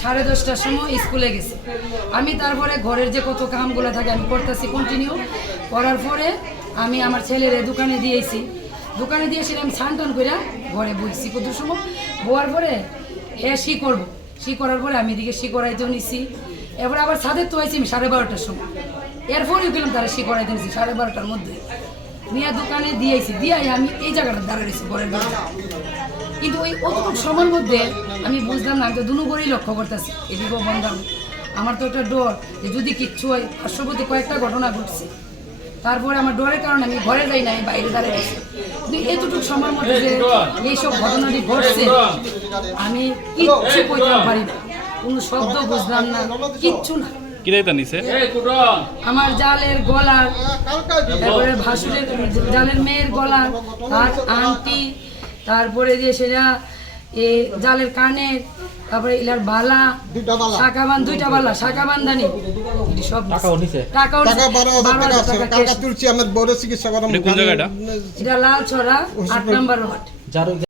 সাড়ে দশটার সময় স্কুলে গেছি। আমি তারপরে ঘরের যে কত কামগুলো থাকে, আমি করতেছি কন্টিনিউ করার পরে আমি আমার ছেলের দোকানে দিয়েছি। দোকানে দিয়েছি আমি স্নান টান করে ঘরে বইছি। কত সময়? বওয়ার পরে হ্যাঁ শি করব। শি করার পরে আমি এদিকে শি করাইতেও নিছি। এবার আবার ছাদের তো আইছি আমি সাড়ে বারোটার সময়। এরপরেও গেলাম তারা শি করাইতে নিছি সাড়ে বারোটার মধ্যে। নিয়ে দোকানে দিয়েছি। দিয়ে আমি এই জায়গাটা দাঁড়াইছি ঘরের ভিতরে। কিন্তু ওই অতটুকু সময়ের মধ্যে আমি বুঝলাম না, আমি তো দুনুবরই লক্ষ্য করতেছি। এদিকেও বন্ধন আমার তো একটা ডর যে যদি কিচ্ছু হয়, পার্শ্ববর্তী কয়েকটা ঘটনা ঘটছে। তারপরে আমার ডরের কারণে আমি ঘরে যাই না আমি বাইরে দাঁড়িয়ে গেছি কিন্তু এতটুকু সময়ের মধ্যে যে এইসব ঘটনাটি ঘটছে আমি কিচ্ছু কইতে পারি না। কোনো শব্দ বুঝলাম না কিচ্ছু না। নিছে আমার জালের গলার তারপরে ভাসুরের জালের মেয়ের গলার আর আংটি তারপরে যে সেটা এ জালের কানের তারপরে ইলার বালা শাখা বান দুইটা বালা শাখা বান্ধানি সব টাকা টাকা আছে। টাকা তুলছি আমার বড় চিকিৎসা এটা কোন জায়গাটা? এটা লাল ছড়া আট নাম্বার ওয়ার্ড।